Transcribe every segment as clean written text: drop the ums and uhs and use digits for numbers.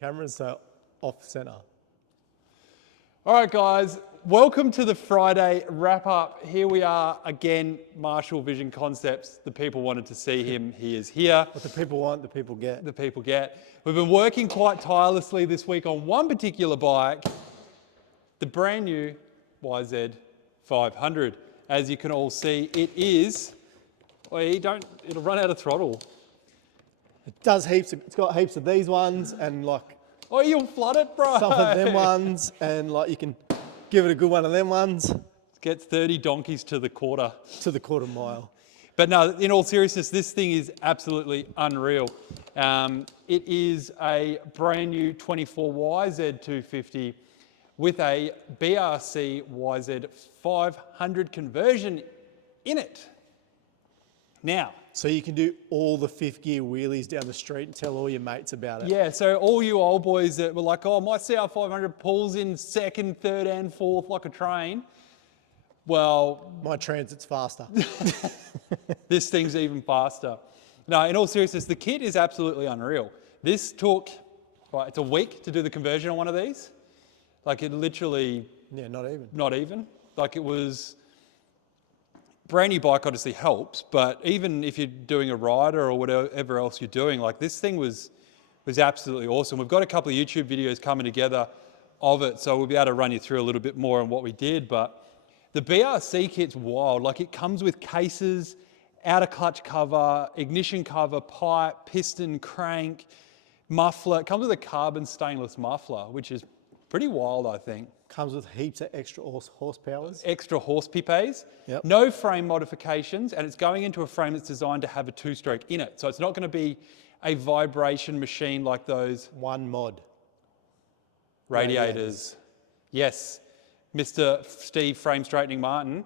Cameras so off center. All right, guys, welcome to the Friday wrap up. Here we are again, Marshall Vizion Concepts. The people wanted to see him. He is here. What the people want, the people get. The people get. We've been working quite tirelessly this week on one particular bike, the brand new YZ 500. As you can all see, it is, it'll run out of throttle. It does heaps. It's got heaps of these ones and like Oh, you'll flood it, bro. some of them ones, and like you can give it a good one of them ones Gets 30 donkeys to the quarter. to the quarter mile. But no, in all seriousness, this thing is absolutely unreal. It is a brand new 24 YZ 250 with a BRC YZ 500 conversion in it. Now, So you can do all the fifth gear wheelies down the street and tell all your mates about it. yeah, so all you old boys that were like, oh, my CR500 pulls in second, third and fourth like a train. Well, My transit's faster. this thing's even faster. No, in all seriousness, the kit is absolutely unreal. This took, it's a week to do the conversion on one of these. Like it literally, Yeah, not even. not even. Like it was, brand new bike obviously helps, but even if you're doing a rider or whatever else you're doing, like this thing was absolutely awesome. We've got a couple of YouTube videos coming together of it, so we'll be able to run you through a little bit more on what we did, but the BRC kit's wild. Like it comes with cases, outer clutch cover, ignition cover, pipe, piston, crank, muffler. It comes with a carbon stainless muffler, which is pretty wild, I think. Comes with heaps of extra horsepowers. Extra horse pipes, Yep. no frame modifications, and it's going into a frame that's designed to have a two-stroke in it. So it's not going to be a vibration machine like those One mod. radiators. Yes, Mr. Steve Frame Straightening Martin,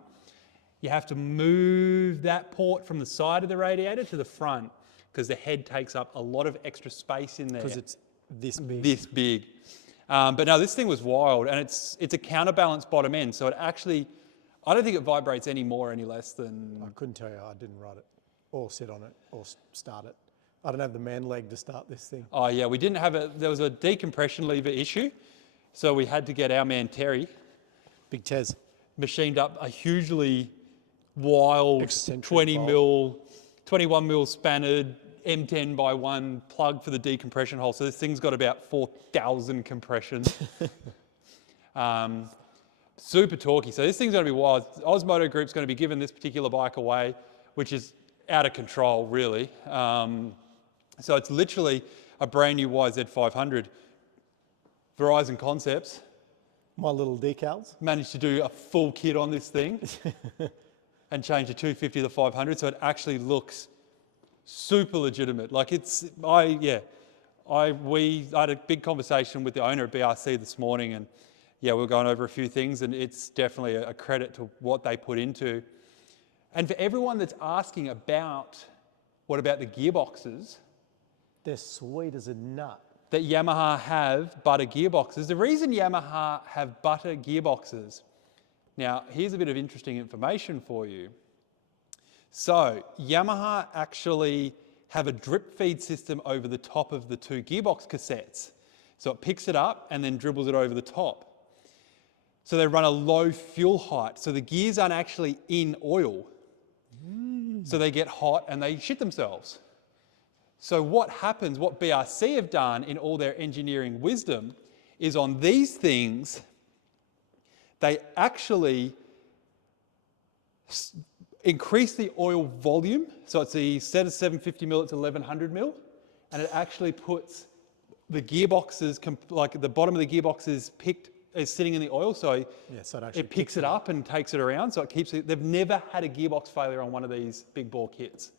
you have to move that port from the side of the radiator to the front because the head takes up a lot of extra space in there. Because it's this big. This big. But no, this thing was wild, and it's a counterbalance bottom end, so it actually, I don't think it vibrates any more, any less than. I couldn't tell you. I didn't ride it or sit on it or start it. I don't have the man leg to start this thing. Oh yeah, we didn't have it. There was a decompression lever issue, so we had to get our man Terry Big Tez. machined up a hugely wild Eccentric 21 mil spannered M10 by 1 plug for the decompression hole. So this thing's got about 4,000 compressions. Super torquey. So this thing's going to be wild. Osmoto Group's going to be giving this particular bike away, which is out of control, really. So it's literally a brand new YZ 500. Vizion Concepts My little decals. managed to do a full kit on this thing and change the 250 to the 500, so it actually looks super legitimate. Like I had a big conversation with the owner of BRC this morning, and yeah, we were going over a few things, and it's definitely a credit to what they put into. And for everyone that's asking about, what about the gearboxes They're sweet as a nut. that Yamaha have butter gearboxes? The reason Yamaha have butter gearboxes, now here's a bit of interesting information for you. So Yamaha actually have a drip feed system over the top of the two gearbox cassettes. So it picks it up and then dribbles it over the top. So they run a low fuel height. So the gears aren't actually in oil. So they get hot and they shit themselves. So what happens, what BRC have done in all their engineering wisdom is on these things, they actually increase the oil volume. So it's instead of 750 mil, it's 1100 mil. And it actually puts the gearboxes, like the bottom of the gearbox is sitting in the oil. So Yeah, so it actually it picks it up and takes it around. So it keeps it, they've never had a gearbox failure on one of these big bore kits.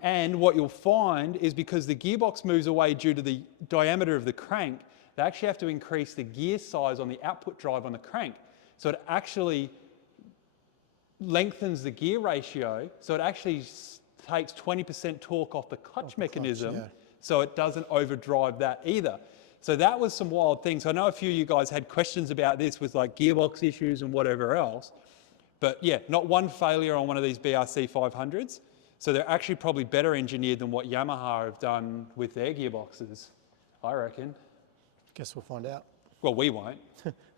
And what you'll find is because the gearbox moves away due to the diameter of the crank, they actually have to increase the gear size on the output drive on the crank. So it actually lengthens the gear ratio. So it actually takes 20% torque off the clutch mechanism. yeah. So it doesn't overdrive that either. So that was some wild things. I know a few of you guys had questions about this with like gearbox issues and whatever else. But yeah, not one failure on one of these BRC 500s. So they're actually probably better engineered than what Yamaha have done with their gearboxes, I reckon. Guess we'll find out. Well, we won't.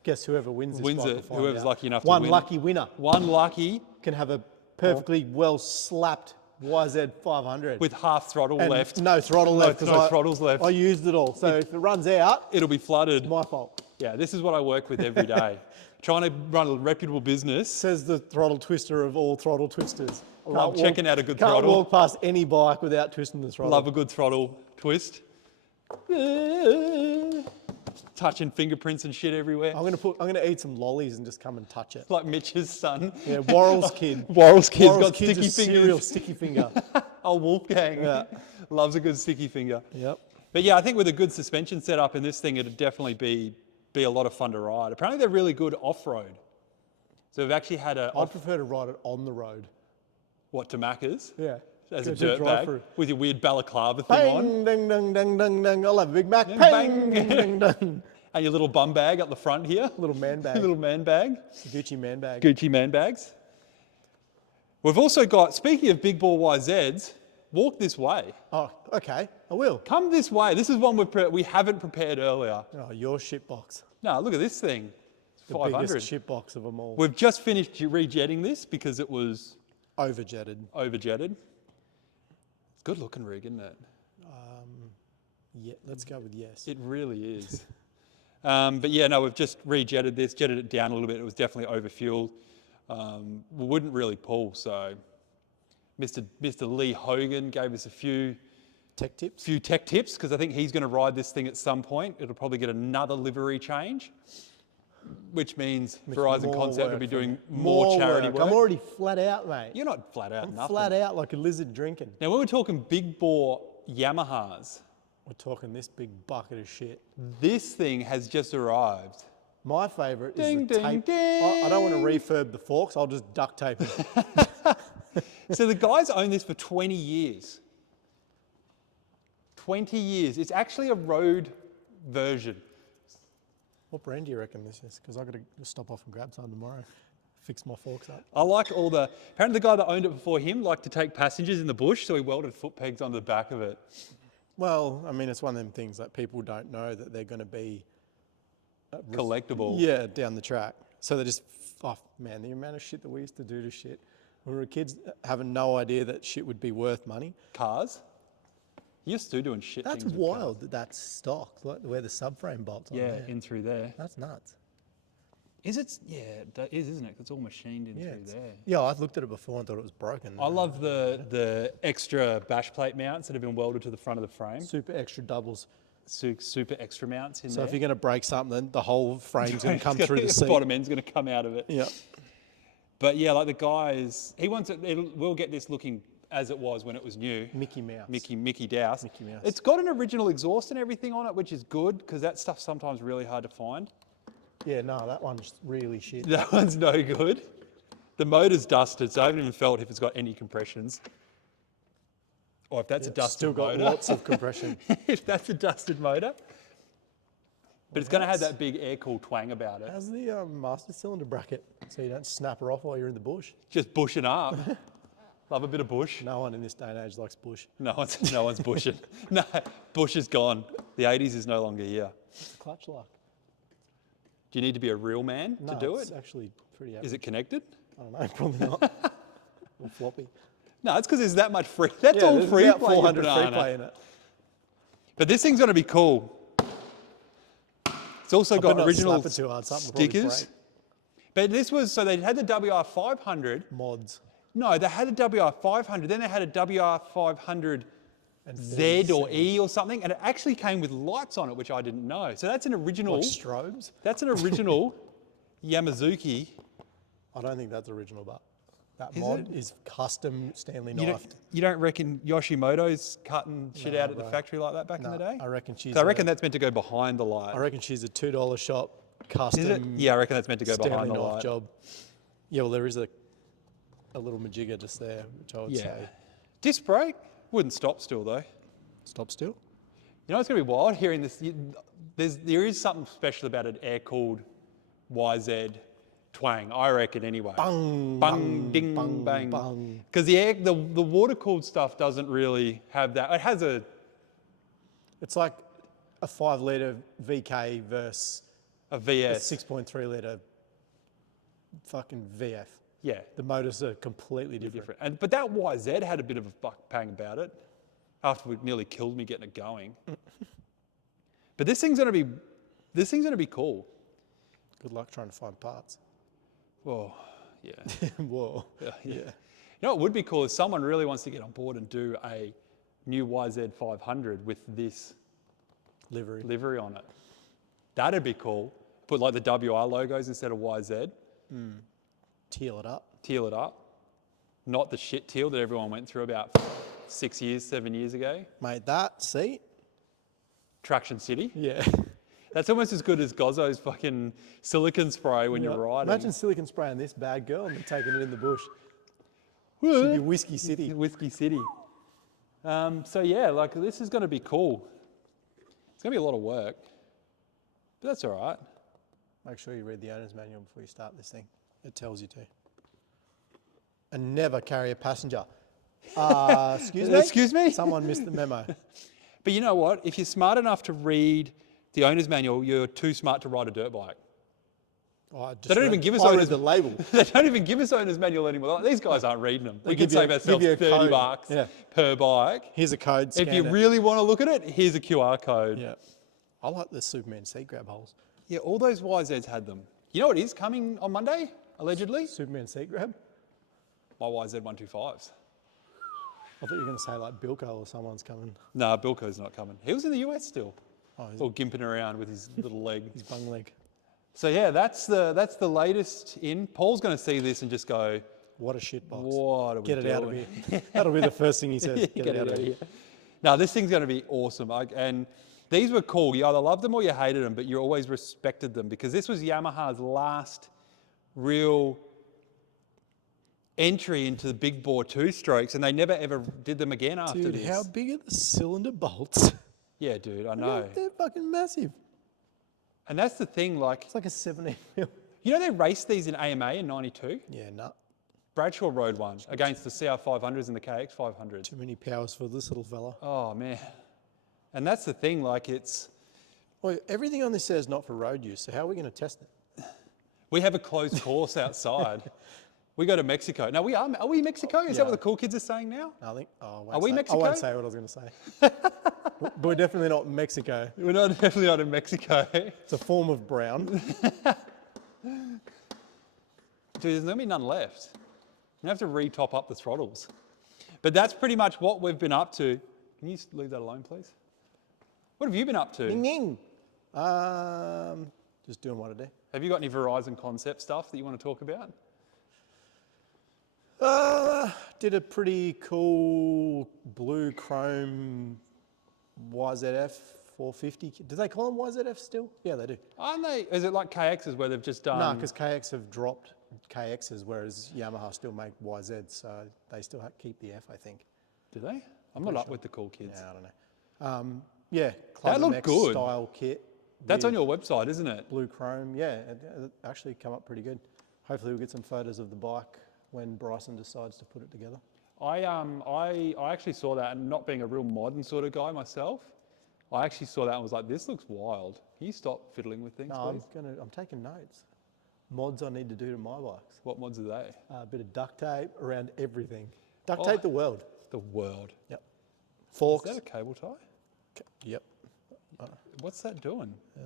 Guess whoever wins this Wins bike will it, find whoever's out. lucky enough to One win. lucky winner One lucky can have a perfectly well slapped YZ 500 with half throttle and left. no throttle left. 'cause no throttles left. I used it all. So if it runs out, It'll be flooded. my fault. Yeah, this is what I work with every day. Trying to run a reputable business. Says the throttle twister of all throttle twisters. I'm checking out a good can't throttle. walk past any bike without twisting the throttle. Love a good throttle twist. Touching fingerprints and shit everywhere. I'm gonna eat some lollies and just come and touch it. Like Mitch's son. Yeah, Worrell's kid. Worrell's kid's Worrell's got kid's sticky a serial fingers. sticky finger. Oh, Wolfgang. Yeah. Loves a good sticky finger. Yep. But yeah, I think with a good suspension setup in this thing, it'd definitely be a lot of fun to ride. Apparently they're really good off-road. So we've actually had a, I'd prefer to ride it on the road. what, to Macca's? Yeah. As Go a to dirt drive bag through. with your weird balaclava thing on. Bang, ding, ding, ding, ding, ding. I'll have a Big Mac. Bang. Bang, ding, ding, ding. And your little bum bag up the front here. Little man bag. Little man bag. Gucci man bag. Gucci man bags. We've also got, speaking of big ball YZs, walk this way. Oh, okay. I will. Come this way. This is one we haven't prepared earlier. Oh, your shit box. No, look at this thing. It's The 500. biggest shit box of them all. We've just finished rejetting this because it was Overjetted. overjetted. It's good looking rig, isn't it? Yeah, let's go with yes. It really is. But yeah, no, we've just rejetted this, jetted it down a little bit. It was definitely overfueled. We wouldn't really pull, so Mr. Lee Hogan gave us a few Tech tips. tech tips because I think he's going to ride this thing at some point. It'll probably get another livery change, which means Vizion more Concept will work be for doing me. more charity work. I'm already flat out, mate. You're not flat out, I'm nothing. flat out like a lizard drinking. Now, when we're talking big bore Yamahas, We're talking this big bucket of shit. this thing has just arrived. My favourite is Ding, the ding, tape. ding. I don't want to refurb the forks. I'll just duct tape it. So the guys own this for 20 years. 20 years. It's actually a road version. What brand do you reckon this is? Because I've got to stop off and grab some tomorrow. Fix my forks up. I like apparently the guy that owned it before him liked to take passengers in the bush, so he welded foot pegs on the back of it. Well, I mean, it's one of them things that people don't know that they're going to be Collectible. Yeah, down the track. So they just, oh man, the amount of shit that we used to do to shit when we were kids, having no idea that shit would be worth money. Cars. You used to doing shit That's things with cars. wild that that's stock, like where the subframe bolts on Yeah, there. in through there. That's nuts. Is it? Yeah, that is, isn't it? It's all machined in Yeah, through there. yeah, I looked at it before and thought it was broken. I love the extra bash plate mounts that have been welded to the front of the frame. Super extra doubles. Super extra mounts in So there. if you're going to break something, the whole frame's going to come through the the seat. bottom end's going to come out of it. Yeah. But yeah, like the guys, he wants it. We'll get this looking as it was when it was new. Mickey Mouse. Mickey Douse. Mickey Mouse. It's got an original exhaust and everything on it, which is good because that stuff's sometimes really hard to find. Yeah, no, that one's really shit. That one's no good. The motor's dusted, so I haven't even felt if it's got any compressions. Or if that's a dusted Still got motor. lots of compression. If that's a dusted motor. But it's going to have that big air-cooled twang about it. How's the master cylinder bracket so you don't snap her off while you're in the bush? Just bushing up. Love a bit of bush. No one in this day and age likes bush. No one's bushing. No, bush is gone. The 80s is no longer here. What's the clutch like? Do you need to be a real man No, to do it's it? actually pretty Is it connected? I don't know, probably not. Or floppy. No, it's because there's that much free. That's Yeah, all there's free about play. you 400 free banana. play in it. But this thing's going to be cool. It's also better got not original slap it too hard, something will probably stickers. But this was, so they had the WR500. Mods. No, they had a WR500. Then they had a WR500 Z or E or something. And it actually came with lights on it, which I didn't know. So that's an original. Like strobes? That's an original Yamazuki. I don't think that's original, but that Is mod is custom Stanley knifed. You don't reckon Yoshimoto's cutting shit out at the bro. factory like that back in No, the day? I reckon she's. 'Cause I reckon that's meant to go behind the light. I reckon she's a $2 shop custom. Is it? Yeah, I reckon that's meant to go Stanley behind the knife light. job. Yeah, well, there is a little majigger just there, which I would Yeah. say. Disc brake wouldn't stop still though. Stop still. You know, it's going to be wild hearing this. There is something special about an air-cooled YZ twang, I reckon anyway. Bang, Bang, ding, bang, bang. bang. Because the water-cooled stuff doesn't really have that. It has a, It's like a 5 litre VK versus A a VS. 6.3 litre fucking VF. Yeah, The motors are completely different. But that YZ had a bit of a buck pang about it after it nearly killed me getting it going. But this thing's gonna be cool. Good luck trying to find parts. Whoa, yeah. Whoa. Yeah. Yeah. You know what would be cool is someone really wants to get on board and do a new YZ 500 with this Livery. on it. That'd be cool. Put like the WR logos instead of YZ. Teal it up. Teal it up. Not the shit teal that everyone went through about 6 years, 7 years ago. Mate, that seat? Traction City. Yeah. That's almost as good as Gozzo's fucking silicon spray when you're riding. Imagine silicon spray on this bad girl and then taking it in the bush. Should be Whiskey City. Whiskey City. So yeah, like this is going to be cool. It's going to be a lot of work, but that's all right. Make sure you read the owner's manual before you start this thing. It tells you to. And never carry a passenger. Excuse me? Excuse me? Someone missed the memo. But you know what? If you're smart enough to read the owner's manual, you're too smart to ride a dirt bike. They don't even give us owner's the label. They don't even give us owner's manual anymore. Like, these guys aren't reading them. We can give you save a- ourselves give you a code. $30 per bike. Here's a code. If Scan you it. really want to look at it, here's a QR code. Yeah. I like the Superman seat grab holes. Yeah, all those YZs had them. You know what is coming on Monday, allegedly? Superman seat grab? My YZ 125s. I thought you were going to say like Bilko or someone's coming. No, Bilko's not coming. He was in the US still. Oh, he's All gimping around with his little leg. his bung leg. So yeah, that's the latest in. Paul's going to see this and just go, What a shit box. what are we Get doing? it out of here. That'll be the first thing he says. Get it out of here. Now, this thing's going to be awesome. And these were cool. You either loved them or you hated them, but you always respected them because this was Yamaha's last real entry into the big bore two-strokes, and they never ever did them again after Dude, this. how big are the cylinder bolts? Yeah, dude, I know. They're fucking massive. And that's the thing, like, It's like a 17 mil. you know they raced these in AMA in 92? Yeah, nah. Bradshaw rode one against the CR500s and the KX 500s. Too many powers for this little fella. Oh, man. And that's the thing, like it's... Well, everything on this says not for road use, so how are we going to test it? We have a closed course outside. We go to Mexico. No, are we Mexico? Is that what the cool kids are saying now? I think. Oh, Are we Mexico? I won't say what I was going to say. But we're definitely not Mexico. We're not definitely not in Mexico. It's a form of brown. Dude, there's going to be none left. You have to re-top up the throttles. But that's pretty much what we've been up to. Can you just leave that alone, please? What have you been up to? Ding ding. Just doing what I do. Have you got any Vizion Concepts stuff that you want to talk about? Did a pretty cool blue chrome YZF 450. Do they call them YZF still? Yeah, they do. Aren't they? Is it like KXs where they've just done... No, because KX have dropped KXs, whereas Yamaha still make YZ, so they still keep the F, I think. Do they? I'm not up with the cool kids. Yeah, I don't know. Yeah, That looked X good. style kit. That's with on your website, isn't it? blue chrome. Yeah, it actually come up pretty good. Hopefully we'll get some photos of the bike when Bryson decides to put it together. I actually saw that, and not being a real modern sort of guy myself, I actually saw that and was like, this looks wild. Can you stop fiddling with things, No, please? I'm taking notes. Mods I need to do to my bikes. What mods are they? A bit of duct tape around everything. Duct tape the world. The world. Yep. Is Forks. that a cable tie? Yep. What's that doing? I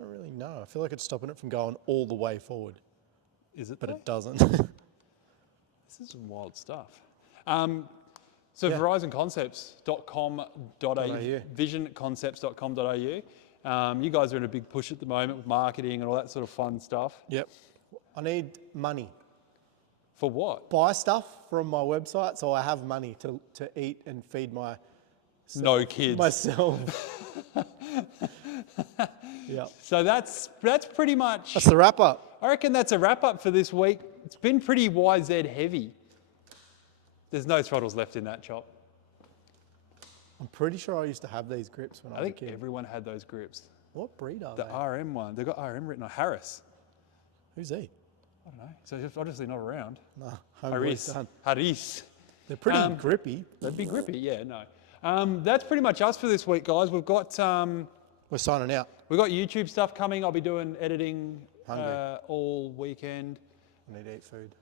don't really know. I feel like it's stopping it from going all the way forward, Is it but though? it doesn't. This is some wild stuff. So Yeah. VizionConcepts.com.au, visionconcepts.com.au. You guys are in a big push at the moment with marketing and all that sort of fun stuff. Yep. I need money. For what? Buy stuff from my website so I have money to eat and feed No kids. myself. Yeah. So that's pretty much... That's the wrap up. I reckon that's a wrap up for this week. It's been pretty YZ heavy. There's no throttles left in that chop. I'm pretty sure I used to have these grips when I I was a think kid. everyone had those grips. What breed are The they? RM one. They've got RM written on Harris. Who's he? I don't know. So he's obviously not around. No, homeboy's Harris. done. Harris. They're pretty grippy. They'd be grippy, yeah, no. That's pretty much us for this week, guys. We've got We're signing out. we've got YouTube stuff coming. I'll be doing editing Hungry. all weekend. I need to eat food.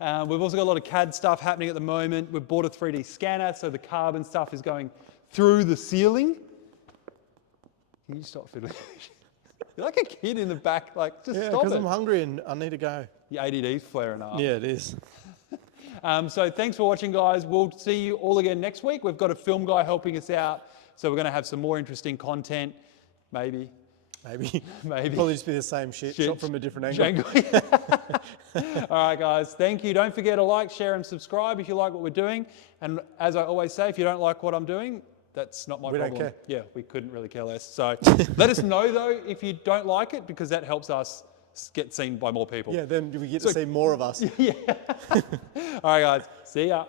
We've also got a lot of CAD stuff happening at the moment. We've bought a 3D scanner, so the carbon stuff is going through the ceiling. Can you stop fiddling? You're like a kid in the back, like, just Yeah, stop because it. I'm hungry and I need to go. Your ADD's flaring up. Yeah, it is. So thanks for watching, guys. We'll see you all again next week. We've got a film guy helping us out, so we're going to have some more interesting content, maybe. Maybe. Maybe. Probably just be the same shit, shot from a different angle. All right, guys. Thank you. Don't forget to like, share, and subscribe if you like what we're doing. And as I always say, if you don't like what I'm doing, that's not my problem. We don't care. Yeah, we couldn't really care less. So let us know, though, if you don't like it, because that helps us get seen by more people. Yeah, then we get to see more of us. Yeah. All right, guys. See ya.